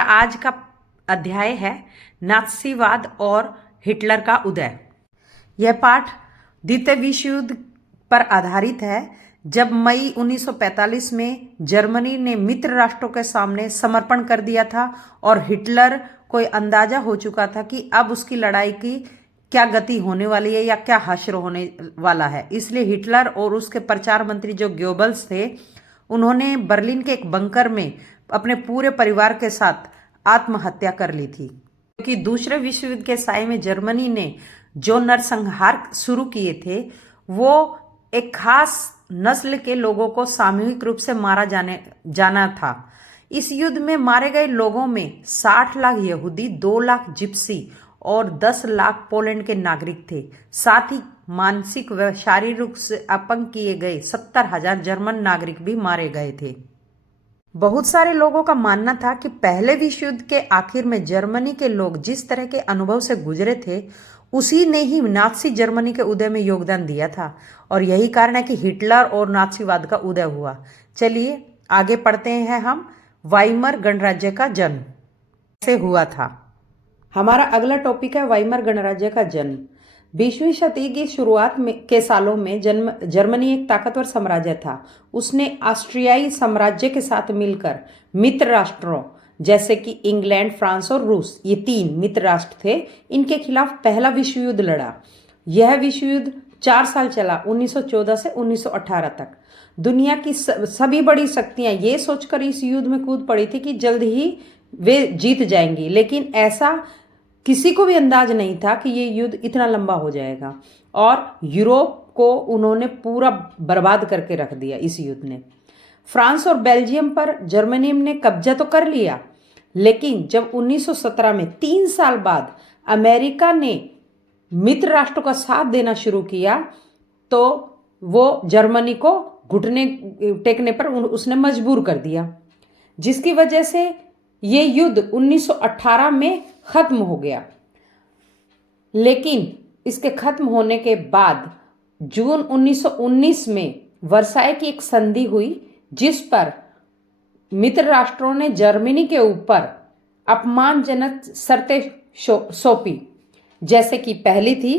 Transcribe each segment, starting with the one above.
आज का अध्याय है नात्सीवाद और हिटलर का उदय। यह पाठ द्वितीय विश्व युद्ध पर आधारित है, जब मई 1945 में जर्मनी ने मित्र राष्ट्रों के सामने समर्पण कर दिया था और हिटलर को अंदाजा हो चुका था कि अब उसकी लड़ाई की क्या गति होने वाली है या क्या हश्र होने वाला है। इसलिए हिटलर और उसके प्रचार मंत्री जो गोेबल्स थे, उन्होंने बर्लिन के एक बंकर में अपने पूरे परिवार के साथ आत्महत्या कर ली थी, क्योंकि दूसरे विश्व युद्ध के साय में जर्मनी ने जो नरसंहार शुरू किए थे वो एक खास नस्ल के लोगों को सामूहिक रूप से मारा जाना था। इस युद्ध में मारे गए लोगों में 60 लाख यहूदी, 2 लाख जिप्सी और 10 लाख पोलैंड के नागरिक थे। साथ ही मानसिक व शारीरिक रूप से अपंग किए गए 70,000 जर्मन नागरिक भी मारे गए थे। बहुत सारे लोगों का मानना था कि पहले विश्व युद्ध के आखिर में जर्मनी के लोग जिस तरह के अनुभव से गुजरे थे, उसी ने ही नात्सी जर्मनी के उदय में योगदान दिया था, और यही कारण है कि हिटलर और नात्सीवाद का उदय हुआ। चलिए आगे पढ़ते हैं हम। वाइमर गणराज्य का जन्म कैसे हुआ था। हमारा अगला टॉपिक है वाइमर गणराज्य का जन्म। 20वीं शताब्दी की शुरुआत के सालों में जर्मनी एक ताकतवर साम्राज्य था। उसने ऑस्ट्रियाई साम्राज्य के साथ मिलकर मित्र राष्ट्रों जैसे कि इंग्लैंड, फ्रांस और रूस, ये 3 मित्र राष्ट्र थे, इनके खिलाफ पहला विश्व युद्ध लड़ा। यह विश्व युद्ध 4 साल चला, 1914 से 1918 तक। दुनिया की सभी बड़ी शक्तियां ये सोचकर इस युद्ध में कूद पड़ी थी कि जल्द ही वे जीत जाएंगी, लेकिन ऐसा किसी को भी अंदाज नहीं था कि ये युद्ध इतना लंबा हो जाएगा, और यूरोप को उन्होंने पूरा बर्बाद करके रख दिया इस युद्ध ने। फ्रांस और बेल्जियम पर जर्मनी ने कब्जा तो कर लिया, लेकिन जब 1917 में 3 साल बाद अमेरिका ने मित्र राष्ट्रों का साथ देना शुरू किया, तो वो जर्मनी को घुटने टेकने पर उसने मजबूर कर दिया, जिसकी वजह से ये युद्ध 1918 में खत्म हो गया। लेकिन इसके खत्म होने के बाद जून 1919 में वर्साई की एक संधि हुई, जिस पर मित्र राष्ट्रों ने जर्मनी के ऊपर अपमानजनक शर्तें सौंपी, जैसे कि पहली थी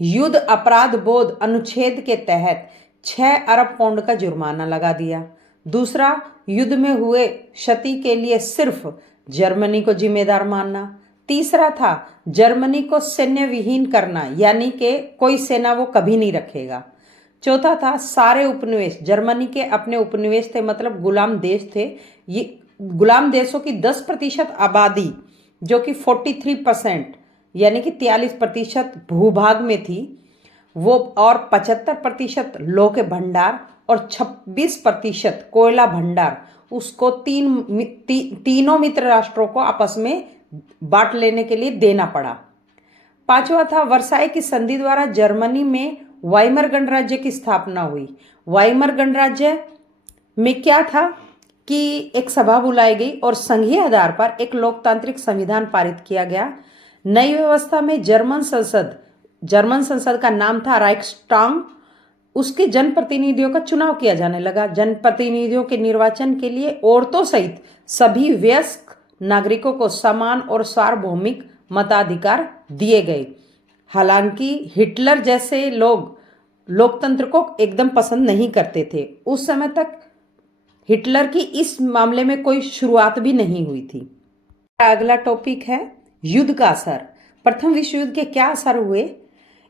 युद्ध अपराध बोध अनुच्छेद के तहत 6 अरब पाउंड का जुर्माना लगा दिया। दूसरा, युद्ध में हुए क्षति के लिए सिर्फ जर्मनी को जिम्मेदार मानना। तीसरा था जर्मनी को सैन्य विहीन करना, यानी कि कोई सेना वो कभी नहीं रखेगा। चौथा था सारे उपनिवेश, जर्मनी के अपने उपनिवेश थे, मतलब गुलाम देश थे, ये गुलाम देशों की 10% आबादी, जो कि 43% यानी कि 43% भूभाग में थी वो, और 75% लौह के भंडार और 26% कोयला भंडार, उसको तीनों मित्र राष्ट्रों को आपस में बांट लेने के लिए देना पड़ा। पांचवा था वर्साई की संधि द्वारा जर्मनी में वाइमर गणराज्य की स्थापना हुई। वाइमर गणराज्य में क्या था कि एक सभा बुलाई गई और संघीय आधार पर एक लोकतांत्रिक संविधान पारित किया गया। नई व्यवस्था में जर्मन संसद का नाम था राइक्सटाग। उसके जनप्रतिनिधियों का चुनाव किया जाने लगा। जनप्रतिनिधियों के निर्वाचन के लिए औरतों सहित सभी वयस्क नागरिकों को समान और सार्वभौमिक मताधिकार दिए गए। हालांकि हिटलर जैसे लोग लोकतंत्र को एकदम पसंद नहीं करते थे। उस समय तक हिटलर की इस मामले में कोई शुरुआत भी नहीं हुई थी। अगला टॉपिक है युद्ध का असर। प्रथम विश्व युद्ध के क्या असर हुए।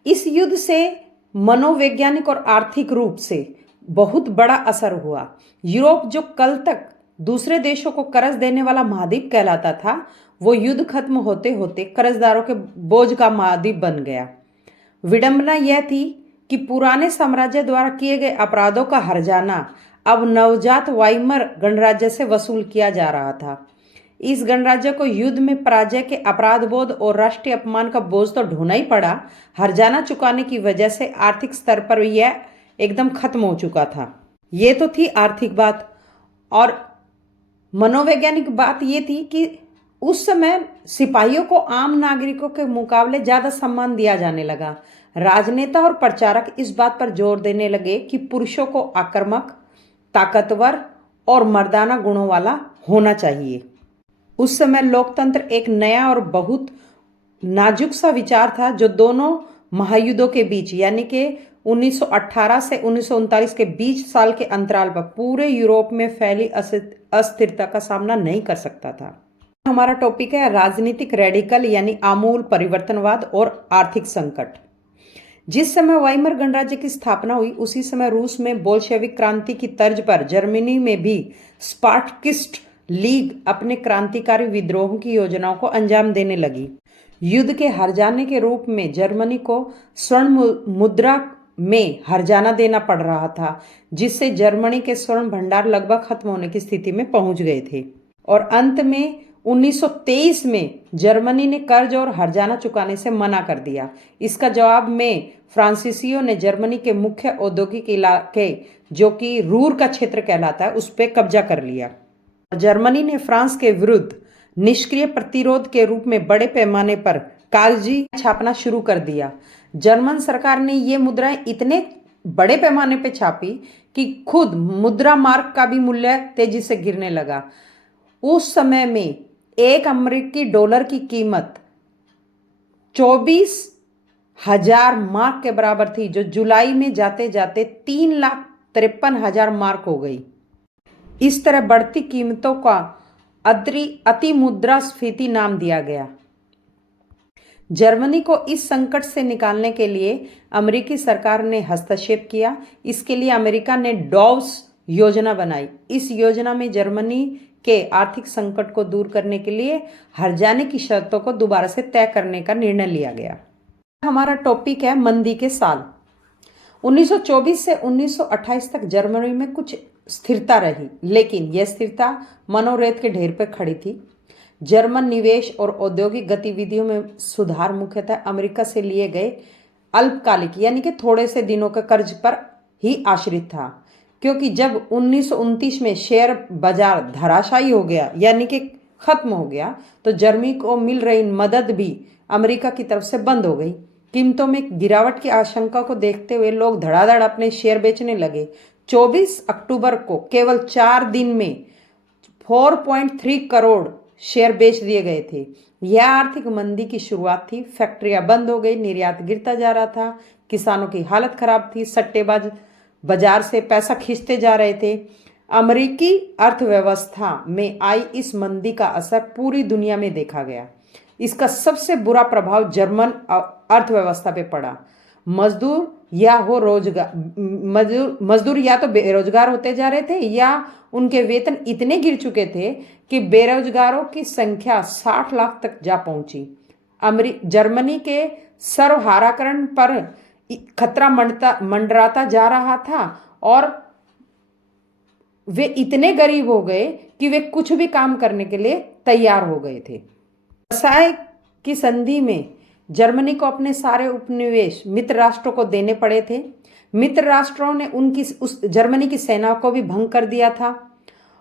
इस युद्ध से मनोवैज्ञानिक और आर्थिक रूप से बहुत बड़ा असर हुआ। यूरोप, जो कल तक दूसरे देशों को कर्ज देने वाला महाद्वीप कहलाता था, वो युद्ध खत्म होते होते कर्जदारों के बोझ का महाद्वीप बन गया। विडंबना यह थी कि पुराने साम्राज्य द्वारा किए गए अपराधों का हर्जाना अब नवजात वाइमर गणराज्य से वसूल किया जा रहा था। इस गणराज्य को युद्ध में पराजय के अपराध बोध और राष्ट्रीय अपमान का बोझ तो ढोना ही पड़ा। हर्जाना चुकाने की वजह से आर्थिक स्तर पर यह एकदम खत्म हो चुका था। ये तो थी आर्थिक बात, और मनोवैज्ञानिक बात ये थी कि उस समय सिपाहियों को आम नागरिकों के मुकाबले ज्यादा सम्मान दिया जाने लगा। राजनेता और प्रचारक इस बात पर जोर देने लगे कि पुरुषों को आक्रामक, ताकतवर और मर्दाना गुणों वाला होना चाहिए। उस समय लोकतंत्र एक नया और बहुत नाजुक सा विचार था जो दोनों महायुद्धों के बीच यानी कि 1918 से 1939 के 20 साल के अंतराल पर पूरे यूरोप में फैली अस्थिरता का सामना नहीं कर सकता था। हमारा टॉपिक है राजनीतिक रेडिकल यानी आमूल परिवर्तनवाद और आर्थिक संकट। जिस समय वाइमर गणराज्य की स्थापना हुई उसी समय रूस में बोल्शेविक क्रांति की तर्ज पर जर्मनी में भी स्पार्टकिस्ट लीग अपने क्रांतिकारी विद्रोहों की योजनाओं को अंजाम देने लगी। युद्ध के हार जाने के रूप में जर्मनी को स्वर्ण मुद्रा में हर्जाना देना पड़ रहा था, जिससे जर्मनी के स्वर्ण भंडार लगभग खत्म होने की स्थिति में पहुंच गए थे और अंत में 1923 में जर्मनी ने कर्ज और हर्जाना चुकाने से मना कर दिया। इसका जवाब में फ्रांसीसियों ने जर्मनी के मुख्य औद्योगिक इलाके जो कि रूर का क्षेत्र कहलाता है उस पर कब्जा कर लिया। जर्मनी ने फ्रांस के विरुद्ध निष्क्रिय प्रतिरोध के रूप में बड़े पैमाने पर कागजी छापना शुरू कर दिया। जर्मन सरकार ने ये मुद्राएं इतने बड़े पैमाने पर छापी कि खुद मुद्रा मार्क का भी मूल्य तेजी से गिरने लगा। उस समय में एक अमेरिकी डॉलर की कीमत 24,000 मार्क के बराबर थी, जो जुलाई में जाते जाते 3,53,000 मार्क हो गई। इस तरह बढ़ती कीमतों का अति मुद्रास्फीति नाम दिया गया। जर्मनी को इस संकट से निकालने के लिए अमेरिकी सरकार ने हस्तक्षेप किया। इसके लिए अमेरिका ने डॉव्स योजना बनाई। इस योजना में जर्मनी के आर्थिक संकट को दूर करने के लिए हर्जाने की शर्तों को दोबारा से तय करने का निर्णय लिया गया। हमारा टॉपिक है मंदी के साल। 1924 से 1928 तक जर्मनी में कुछ स्थिरता रही, लेकिन यह स्थिरता मनोरेत के ढेर पर खड़ी थी। जर्मन निवेश और औद्योगिक गतिविधियों में सुधार मुख्यतः अमेरिका से लिए गए अल्पकालिक यानी कि थोड़े से दिनों के कर्ज पर ही आश्रित था, क्योंकि जब 1929 में शेयर बाजार धराशायी हो गया यानी कि खत्म हो गया तो जर्मनी को मिल रही मदद भी अमेरिका की तरफ से बंद हो गई। कीमतों में गिरावट की आशंका को देखते हुए लोग धड़ाधड़ अपने शेयर बेचने लगे। 24 अक्टूबर को केवल 4 दिन में 4.3 करोड़ शेयर बेच दिए गए थे। यह आर्थिक मंदी की शुरुआत थी। फैक्ट्रियां बंद हो गई, निर्यात गिरता जा रहा था, किसानों की हालत खराब थी, सट्टेबाज बाजार से पैसा खींचते जा रहे थे। अमेरिकी अर्थव्यवस्था में आई इस मंदी का असर पूरी दुनिया में देखा गया। इसका सबसे बुरा प्रभाव जर्मन अर्थव्यवस्था पे पड़ा। मजदूर या तो बेरोजगार होते जा रहे थे या उनके वेतन इतने गिर चुके थे कि बेरोजगारों की संख्या 60 लाख तक जा पहुंची। जर्मनी के सर्वहाराकरण पर खतरा मंडराता जा रहा था और वे इतने गरीब हो गए कि वे कुछ भी काम करने के लिए तैयार हो गए थे। वर्साय की संधि में जर्मनी को अपने सारे उपनिवेश मित्र राष्ट्रों को देने पड़े थे। मित्र राष्ट्रों ने उस जर्मनी की सेना को भी भंग कर दिया था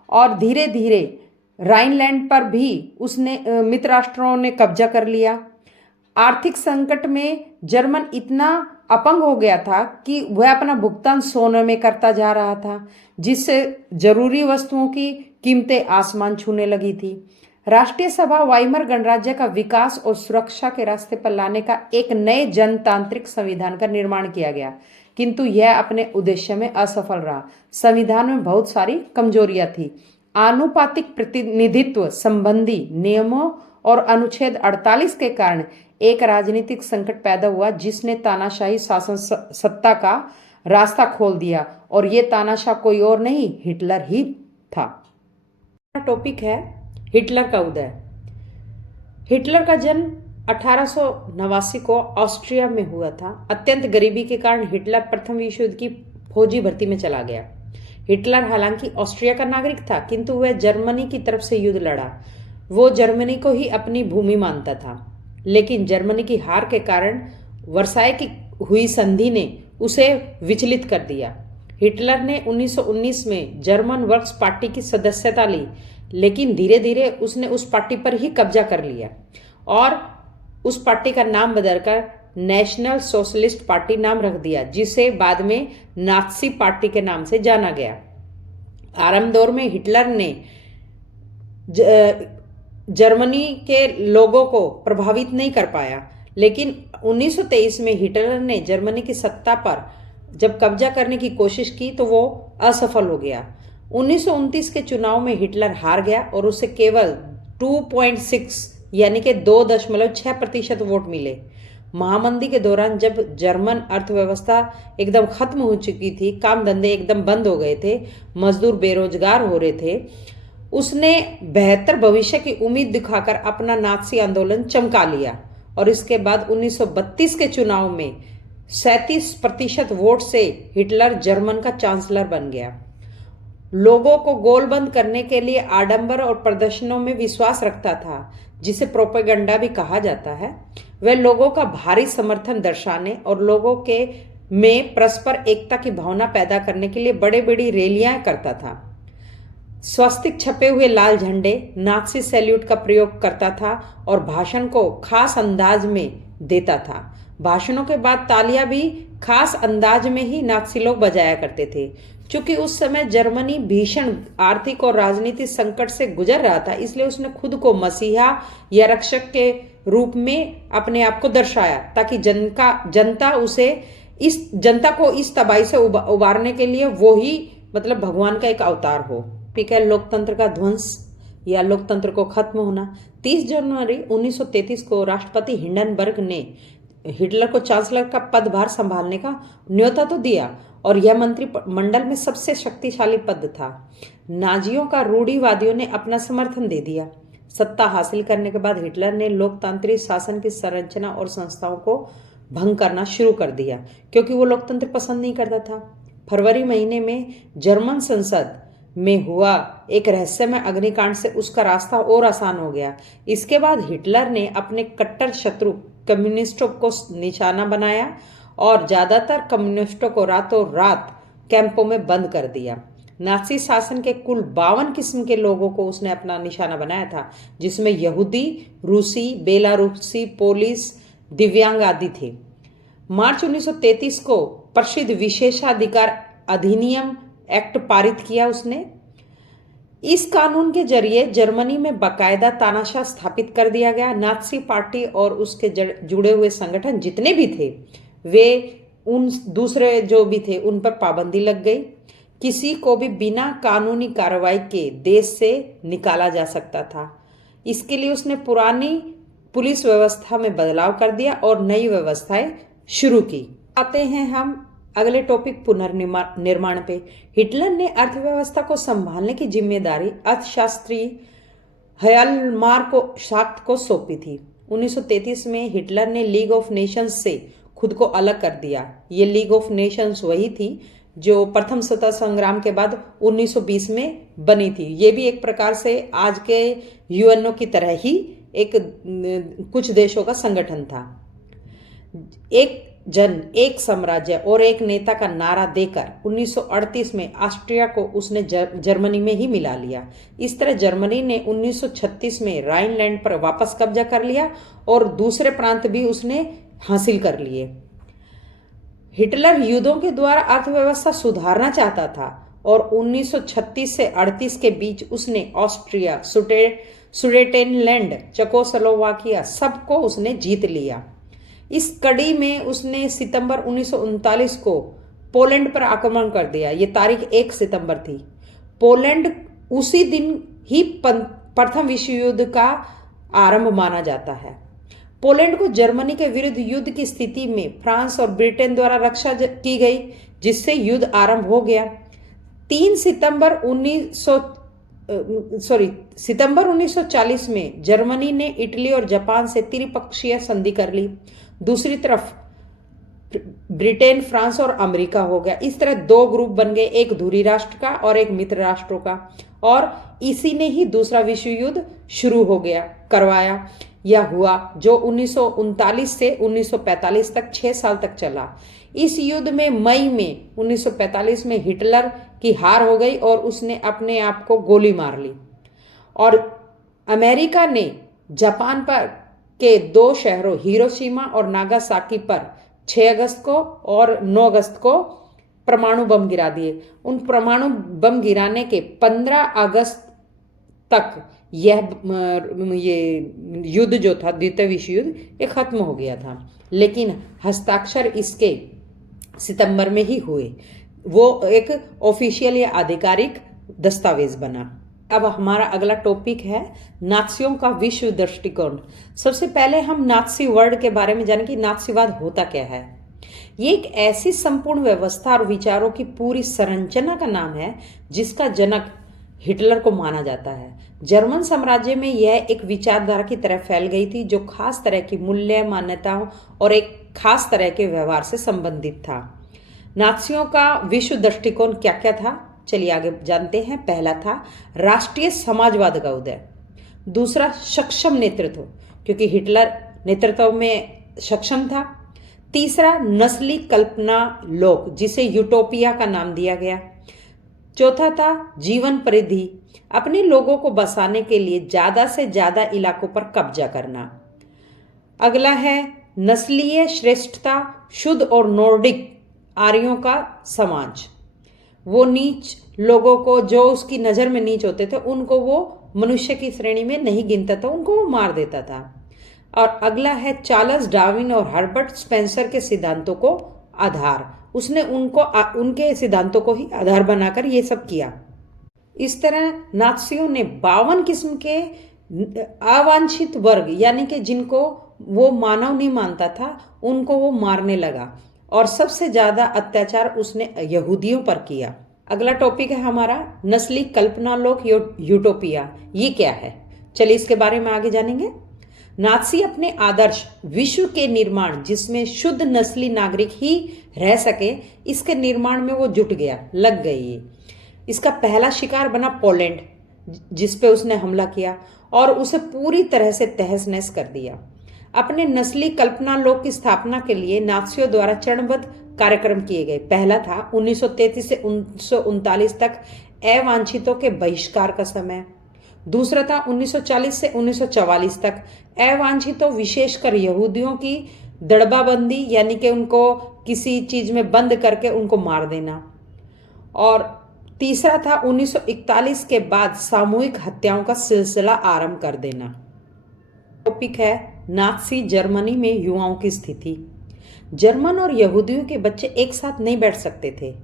और धीरे धीरे राइनलैंड पर भी मित्र राष्ट्रों ने कब्जा कर लिया। आर्थिक संकट में जर्मन इतना अपंग हो गया था कि वह अपना भुगतान सोने में करता जा रहा था, जिससे जरूरी वस्तुओं की कीमतें आसमान छूने लगी थी। राष्ट्रीय सभा वाइमर गणराज्य का विकास और सुरक्षा के रास्ते पर लाने का एक नए जनतांत्रिक संविधान का निर्माण किया गया, किंतु यह अपने उद्देश्य में असफल रहा। संविधान में बहुत सारी कमजोरियां थी। आनुपातिक प्रतिनिधित्व संबंधी नियमों और अनुच्छेद 48 के कारण एक राजनीतिक संकट पैदा हुआ, जिसने तानाशाही शासन सत्ता का रास्ता खोल दिया, और ये तानाशाह कोई और नहीं, हिटलर ही था। टॉपिक है हिटलर का उदय। हिटलर का जन्म 1889 को ऑस्ट्रिया में हुआ था। अत्यंत गरीबी के कारण हिटलर प्रथम विश्व युद्ध की फौजी भर्ती में चला गया। हिटलर हालांकि ऑस्ट्रिया का नागरिक था, किंतु वह जर्मनी की तरफ से युद्ध लड़ा। वो जर्मनी को ही अपनी भूमि मानता था, लेकिन जर्मनी की हार के कारण वर्साय की हुई संधि ने उसे विचलित कर दिया। हिटलर ने 1919 में जर्मन वर्क्स पार्टी की सदस्यता ली, लेकिन धीरे धीरे उसने उस पार्टी पर ही कब्जा कर लिया और उस पार्टी का नाम बदलकर नेशनल सोशलिस्ट पार्टी नाम रख दिया, जिसे बाद में नात्सी पार्टी के नाम से जाना गया। आरंभ दौर में हिटलर ने जर्मनी के लोगों को प्रभावित नहीं कर पाया। लेकिन 1923 में हिटलर ने जर्मनी की सत्ता पर जब कब्जा करने की कोशिश की तो वो असफल हो गया। 1929 के चुनाव में हिटलर हार गया और उसे केवल 2.6 यानी कि 2.6% वोट मिले। महामंदी के दौरान जब जर्मन अर्थव्यवस्था एकदम खत्म हो चुकी थी, काम धंधे एकदम बंद हो गए थे, मजदूर बेरोजगार हो रहे थे, उसने बेहतर भविष्य की उम्मीद दिखाकर अपना नाज़ी आंदोलन चमका लिया और इसके बाद 1932 के चुनाव में 37% वोट से हिटलर जर्मन का चांसलर बन गया। लोगों को गोलबंद करने के लिए आडंबर और प्रदर्शनों में विश्वास रखता था, जिसे प्रोपेगेंडा भी कहा जाता है। वह लोगों का भारी समर्थन दर्शाने और लोगों के में परस्पर एकता की भावना पैदा करने के लिए बड़े बड़ी रैलियां करता था। स्वस्तिक छपे हुए लाल झंडे, नाज़ी सैल्यूट का प्रयोग करता था और भाषण को खास अंदाज में देता था। भाषणों के बाद तालियां भी खास अंदाज में ही नाज़ी लोग बजाया करते थे। चूंकि उस समय जर्मनी भीषण आर्थिक और राजनीतिक संकट से गुजर रहा था, इसलिए उसने खुद को मसीहा या रक्षक के रूप में अपने आप को दर्शाया, ताकि जनता को इस तबाही से उबारने के लिए वो ही मतलब भगवान का एक अवतार हो। ठीक है, लोकतंत्र का ध्वंस या लोकतंत्र को खत्म होना। 30 जनवरी 1933 को राष्ट्रपति हिंडनबर्ग ने हिटलर को चांसलर का पदभार संभालने का न्योता तो दिया और यह मंत्रिमंडल में सबसे शक्तिशाली पद था। नाजियों का रूढ़िवादियों ने अपना समर्थन दे दिया। सत्ता हासिल करने के बाद हिटलर ने लोकतांत्रिक शासन की संरचना और संस्थाओं को भंग करना शुरू कर दिया, क्योंकि वो लोकतंत्र पसंद नहीं करता था। फरवरी महीने में जर्मन संसद में हुआ एक रहस्यमय अग्निकांड से उसका रास्ता और आसान हो गया। इसके बाद हिटलर ने अपने कट्टर शत्रु कम्युनिस्टों को निशाना बनाया और ज्यादातर कम्युनिस्टों को रातों रात कैंपों में बंद कर दिया। नाज़ी शासन के कुल 52 किस्म के लोगों को उसने अपना निशाना बनाया था, जिसमें यहूदी, रूसी, बेलारूसी, पोलिस, दिव्यांग आदि थे। मार्च 1933 को प्रसिद्ध विशेषाधिकार अधिनियम एक्ट पारित किया उसने। इस कानून के जरिए जर्मनी में बाकायदा तानाशाह स्थापित कर दिया गया। नाज़ी पार्टी और उसके जुड़े हुए संगठन जितने भी थे, वे उन दूसरे जो भी थे उन पर पाबंदी लग गई। किसी को भी बिना कानूनी कार्रवाई के देश से निकाला जा सकता था। इसके लिए उसने पुरानी पुलिस व्यवस्था में बदलाव कर दिया और नई व्यवस्थाएं शुरू की। आते हैं हम अगले टॉपिक पुनर्निर्माण पे। हिटलर ने अर्थव्यवस्था को संभालने की जिम्मेदारी अर्थशास्त्री हयालमार शाक्त को सौंपी थी। 1933 में हिटलर ने लीग ऑफ नेशंस से खुद को अलग कर दिया। ये लीग ऑफ नेशंस वही थी जो प्रथम स्वतंत्रता संग्राम के बाद 1920 में बनी थी। ये भी एक प्रकार से आज के यूएनओ की तरह ही एक कुछ देशों का संगठन था। एक जन, एक साम्राज्य और एक नेता का नारा देकर 1938 में ऑस्ट्रिया को उसने जर्मनी में ही मिला लिया। इस तरह जर्मनी ने 1936 में राइनलैंड पर वापस कब्जा कर लिया और दूसरे प्रांत भी उसने हासिल कर लिए। हिटलर युद्धों के द्वारा अर्थव्यवस्था सुधारना चाहता था और 1936 से 38 के बीच उसने ऑस्ट्रिया, सुडेटेनलैंड, चेकोस्लोवाकिया सबको उसने जीत लिया। इस कड़ी में उसने सितंबर 1939 को पोलैंड पर आक्रमण कर दिया। ये तारीख 1 सितंबर थी। पोलैंड उसी दिन ही प्रथम विश्व युद्ध का आरंभ माना जाता है। पोलैंड को जर्मनी के विरुद्ध युद्ध की स्थिति में फ्रांस और ब्रिटेन द्वारा रक्षा की गई, जिससे युद्ध आरंभ हो गया। 3 सितंबर 1940 में जर्मनी ने इटली और जापान से त्रिपक्षीय संधि कर ली। दूसरी तरफ ब्रिटेन, फ्रांस और अमेरिका हो गया। इस तरह 2 ग्रुप बन गए, एक धुरी राष्ट्र का और एक मित्र राष्ट्रों का, और इसी ने ही दूसरा विश्व युद्ध शुरू करवाया या हुआ, जो 1939 से 1945 तक 6 साल तक चला। इस युद्ध में मई में 1945 में हिटलर की हार हो गई और उसने अपने आप को गोली मार ली और अमेरिका ने जापान पर के 2 शहरों हिरोशिमा और नागासाकी पर 6 अगस्त को और 9 अगस्त को परमाणु बम गिरा दिए। उन परमाणु बम गिराने के 15 अगस्त तक ये युद्ध जो था, द्वितीय विश्व युद्ध, ये खत्म हो गया था। लेकिन हस्ताक्षर इसके सितंबर में ही हुए। वो एक ऑफिशियल या आधिकारिक दस्तावेज बना। अब हमारा अगला टॉपिक है नात्सियों का विश्व दृष्टिकोण। सबसे पहले हम नात्सी वर्ड के बारे में जानें कि नात्सीवाद होता क्या है। ये एक ऐसी संपूर्ण व्यवस्था और विचारों की पूरी संरचना का नाम है जिसका जनक हिटलर को माना जाता है। जर्मन साम्राज्य में यह एक विचारधारा की तरह फैल गई थी जो खास तरह की मूल्य, मान्यताओं और एक खास तरह के व्यवहार से संबंधित था। नात्सियों का विश्व दृष्टिकोण क्या क्या था, चलिए आगे जानते हैं। पहला था राष्ट्रीय समाजवाद का उदय। दूसरा, सक्षम नेतृत्व, क्योंकि हिटलर नेतृत्व में सक्षम था। तीसरा, नस्ली कल्पना लोक, जिसे यूटोपिया का नाम दिया गया। चौथा था जीवन परिधि, अपने लोगों को बसाने के लिए ज्यादा से ज्यादा इलाकों पर कब्जा करना। अगला है नस्लीय श्रेष्ठता, शुद्ध और नॉर्डिक आर्यों का समाज। वो नीच लोगों को, जो उसकी नजर में नीच होते थे, उनको वो मनुष्य की श्रेणी में नहीं गिनता था, उनको वो मार देता था। और अगला है चार्ल्स डार्विन और हर्बर्ट स्पेंसर के सिद्धांतों को आधार। उसने उनके सिद्धांतों को ही आधार बनाकर ये सब किया। इस तरह नात्सियों ने 52 किस्म के अवांछित वर्ग, यानी कि जिनको वो मानव नहीं मानता था, उनको वो मारने लगा। और सबसे ज्यादा अत्याचार उसने यहूदियों पर किया। अगला टॉपिक है हमारा नस्ली कल्पना लोक यूटोपिया। ये क्या है, चलिए इसके बारे में आगे जानेंगे। नात्सी अपने आदर्श विश्व के निर्माण, जिसमें शुद्ध नस्ली नागरिक ही रह सके, इसके निर्माण में वो जुट गया, लग गई। इसका पहला शिकार बना पोलैंड, जिस पे उसने हमला किया और उसे पूरी तरह से तहस नहस कर दिया। अपने नस्ली कल्पना लोक की स्थापना के लिए नात्सियों द्वारा चरणबद्ध कार्यक्रम किए गए। पहला था 1933 से 1939 तक अवांछितों के बहिष्कार का समय। दूसरा था 1940 से 1944 तक अवांछितों, विशेषकर यहूदियों की दड़बाबंदी, यानी कि उनको किसी चीज में बंद करके उनको मार देना। और तीसरा था 1941 के बाद सामूहिक हत्याओं का सिलसिला आरंभ कर देना। टॉपिक है नात्सी जर्मनी में युवाओं की स्थिति। जर्मन और यहूदियों के बच्चे एक साथ नहीं बैठ सकते थे।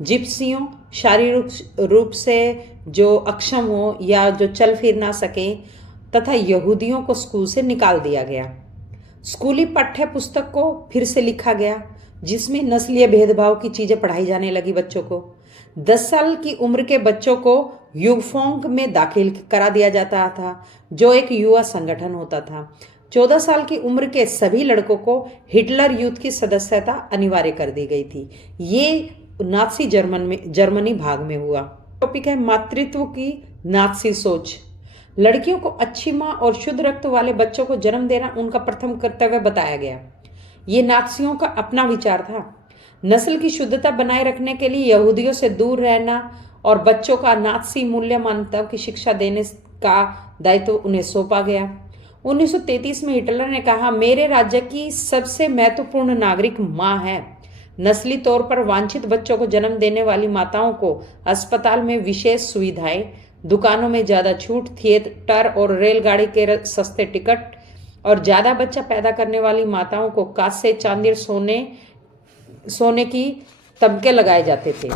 जिप्सियों, शारीरिक रूप से जो अक्षम हो या जो चल फिर ना सके, तथा यहूदियों को स्कूल से निकाल दिया गया। स्कूली पाठ्य पुस्तक को फिर से लिखा गया, जिसमें नस्लीय भेदभाव की चीजें पढ़ाई जाने लगी बच्चों को। 10 साल की उम्र के बच्चों को युगफोंक में दाखिल करा दिया जाता था, जो एक युवा संगठन होता था। 14 साल की उम्र के सभी लड़कों को हिटलर यूथ की सदस्यता अनिवार्य कर दी गई थी। ये नात्सी जर्मनी भाग में हुआ। टॉपिक है मातृत्व की नात्सी सोच। लड़कियों को अच्छी माँ और शुद्ध रक्त वाले बच्चों को जन्म देना उनका प्रथम कर्तव्य बताया गया। ये नात्सियों का अपना विचार था। नस्ल की शुद्धता बनाए रखने के लिए यहूदियों से दूर रहना और बच्चों का नात्सी मूल्य मान्यताओं की शिक्षा देने का दायित्व उन्हें सौंपा गया। 1933 में हिटलर ने कहा, मेरे राज्य की सबसे महत्वपूर्ण नागरिक माँ है। नस्ली तौर पर वांछित बच्चों को जन्म देने वाली माताओं को अस्पताल में विशेष सुविधाएं, दुकानों में ज्यादा छूट, थिएटर और रेलगाड़ी के सस्ते टिकट, और ज्यादा बच्चा पैदा करने वाली माताओं को कांसे, चांदी और सोने की तमगे लगाए जाते थे।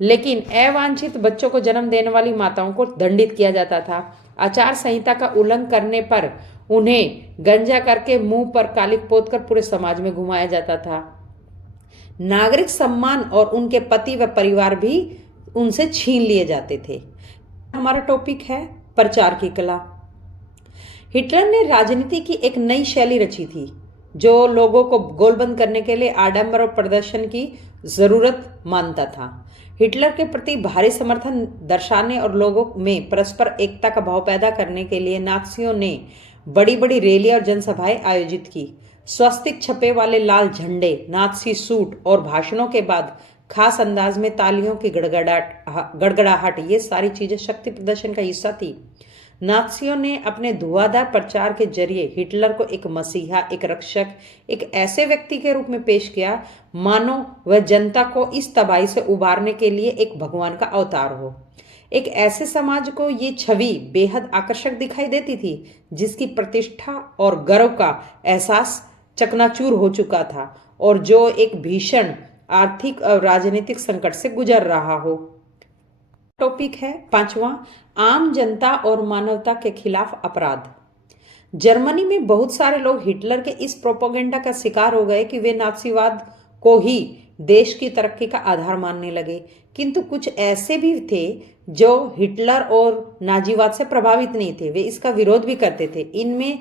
लेकिन अवांछित बच्चों को जन्म देने वाली माताओं को दंडित किया जाता था। आचार संहिता का उल्लंघन करने पर उन्हें गंजा करके मुंह पर कालिक पोतकर पूरे समाज में घुमाया जाता था। नागरिक सम्मान और उनके पति व परिवार भी उनसे छीन लिए जाते थे। हमारा टॉपिक है प्रचार की कला। हिटलर ने राजनीति की एक नई शैली रची थी, जो लोगों को गोलबंद करने के लिए आडंबर और प्रदर्शन की जरूरत मानता था। हिटलर के प्रति भारी समर्थन दर्शाने और लोगों में परस्पर एकता का भाव पैदा करने के लिए नात्सियों ने बड़ी बड़ी रैलियां और जनसभाएं आयोजित की। स्वस्तिक छपे वाले लाल झंडे, नात्सी सूट और भाषणों के बाद खास अंदाज में तालियों की गड़गड़ाहट, ये सारी चीजें शक्ति प्रदर्शन का हिस्सा थी। नात्सियों ने अपने धुआंधार प्रचार के जरिए हिटलर को एक मसीहा, एक रक्षक, एक ऐसे व्यक्ति के रूप में पेश किया मानो वह जनता को इस तबाही से उबारने के लिए एक भगवान का अवतार हो। एक ऐसे समाज को ये छवि बेहद आकर्षक दिखाई देती थी जिसकी प्रतिष्ठा और गर्व का एहसास चकनाचूर हो चुका था और जो एक भीषण आर्थिक और राजनीतिक संकट से गुजर रहा हो। टॉपिक है 5वां, आम जनता और मानवता के खिलाफ अपराध। जर्मनी में बहुत सारे लोग हिटलर के इस प्रोपेगेंडा का शिकार हो गए कि वे नाथसीवाद को ही देश की तरक्की का आधार मानने लगे, किंतु कुछ ऐसे भी थे जो हिटलर और नाजीवाद से प्रभावित नहीं थे, वे इसका विरोध भी करते थे। इनमें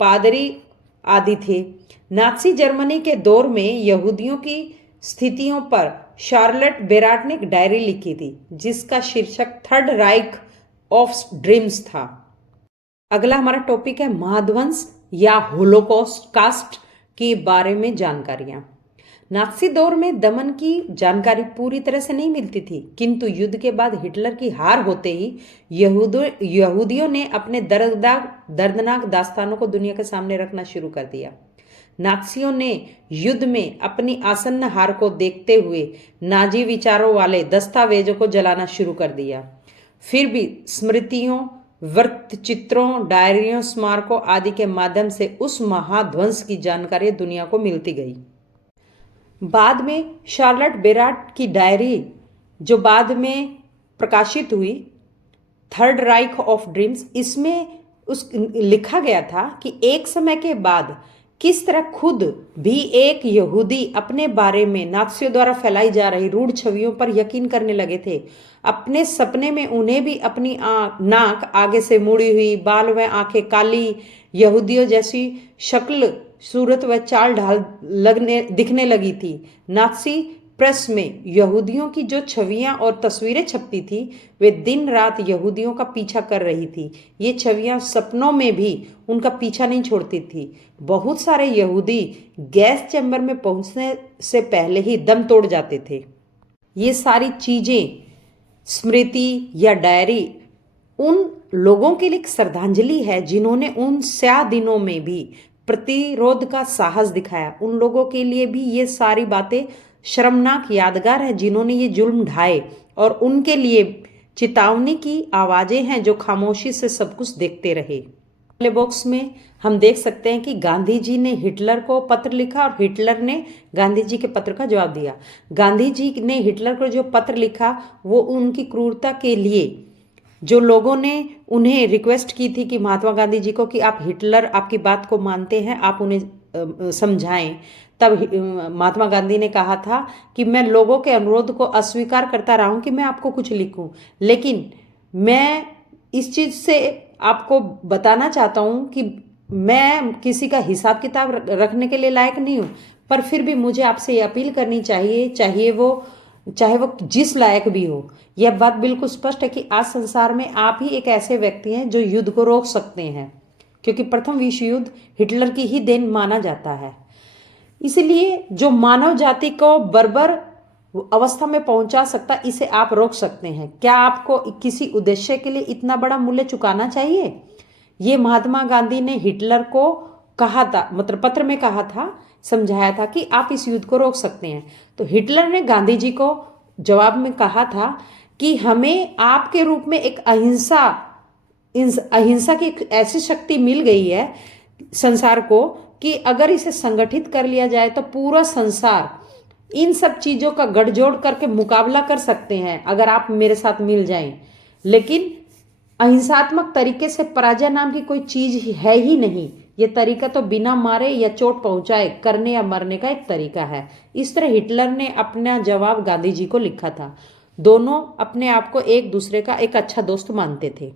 पादरी आदि थे। नाजी जर्मनी के दौर में यहूदियों की स्थितियों पर शार्लेट बेराट ने एक डायरी लिखी थी जिसका शीर्षक थर्ड राइक ऑफ ड्रीम्स था। अगला हमारा टॉपिक है महाध्वंस या होलोकॉस्ट के बारे में जानकारियां। नाजी दौर में दमन की जानकारी पूरी तरह से नहीं मिलती थी, किंतु युद्ध के बाद हिटलर की हार होते ही यहूदियों ने अपने दर्दनाक दास्तानों को दुनिया के सामने रखना शुरू कर दिया। नाजियों ने युद्ध में अपनी आसन्न हार को देखते हुए नाजी विचारों वाले दस्तावेजों को जलाना शुरू कर दिया। फिर भी स्मृतियों, वृत्तचित्रों, डायरियों, स्मारकों आदि के माध्यम से उस महाध्वंस की जानकारी दुनिया को मिलती गई। बाद में शार्लेट बेराट की डायरी, जो बाद में प्रकाशित हुई, थर्ड राइक ऑफ ड्रीम्स, इसमें लिखा गया था कि एक समय के बाद किस तरह खुद भी एक यहूदी अपने बारे में नात्सियों द्वारा फैलाई जा रही रूढ़ छवियों पर यकीन करने लगे थे। अपने सपने में उन्हें भी अपनी नाक आगे से मुड़ी हुई, बाल व आंखें काली, यहूदियों जैसी शक्ल, सूरत व चाल ढाल दिखने लगी थी। नात्सी प्रेस में यहूदियों की जो छवियां और तस्वीरें छपती थी वे दिन रात यहूदियों का पीछा कर रही थी। ये छवियां सपनों में भी उनका पीछा नहीं छोड़ती थी। बहुत सारे यहूदी गैस चैम्बर में पहुंचने से पहले ही दम तोड़ जाते थे। ये सारी चीजें, स्मृति या डायरी, उन लोगों के लिए एक श्रद्धांजलि है जिन्होंने उन स्या दिनों में भी प्रतिरोध का साहस दिखाया। उन लोगों के लिए भी ये सारी बातें शर्मनाक यादगार है जिन्होंने ये जुल्म ढाए, और उनके लिए चेतावनी की आवाजें हैं जो खामोशी से सब कुछ देखते रहे। अगले बॉक्स में हम देख सकते हैं कि गांधी जी ने हिटलर को पत्र लिखा और हिटलर ने गांधी जी के पत्र का जवाब दिया। गांधी जी ने हिटलर को जो पत्र लिखा वो उनकी क्रूरता के लिए, जो लोगों ने उन्हें रिक्वेस्ट की थी कि महात्मा गांधी जी को कि आप हिटलर आपकी बात को मानते हैं, आप उन्हें समझाएं, तब महात्मा गांधी ने कहा था कि मैं लोगों के अनुरोध को अस्वीकार करता रहा हूं कि मैं आपको कुछ लिखूं, लेकिन मैं इस चीज से आपको बताना चाहता हूं कि मैं किसी का हिसाब किताब रखने के लिए लायक नहीं हूं, पर फिर भी मुझे आपसे ये अपील करनी चाहिए, चाहे वो जिस लायक भी हो। यह बात बिल्कुल स्पष्ट है कि आज संसार में आप ही एक ऐसे व्यक्ति हैं जो युद्ध को रोक सकते हैं, क्योंकि प्रथम विश्व युद्ध हिटलर की ही देन माना जाता है। इसलिए जो मानव जाति को बर्बर अवस्था में पहुंचा सकता, इसे आप रोक सकते हैं। क्या आपको किसी उद्देश्य के लिए इतना बड़ा मूल्य चुकाना चाहिए? ये महात्मा गांधी ने हिटलर को कहा था, मतलब पत्र में कहा था, समझाया था कि आप इस युद्ध को रोक सकते हैं। तो हिटलर ने गांधी जी को जवाब में कहा था कि हमें आपके रूप में एक अहिंसा की एक ऐसी शक्ति मिल गई है संसार को कि अगर इसे संगठित कर लिया जाए तो पूरा संसार इन सब चीजों का गठजोड़ करके मुकाबला कर सकते हैं अगर आप मेरे साथ मिल जाएं। लेकिन अहिंसात्मक तरीके से पराजय नाम की कोई चीज है ही नहीं। ये तरीका तो बिना मारे या चोट पहुंचाए करने या मरने का एक तरीका है। इस तरह हिटलर ने अपना जवाब गांधी जी को लिखा था। दोनों अपने आप को एक दूसरे का एक अच्छा दोस्त मानते थे।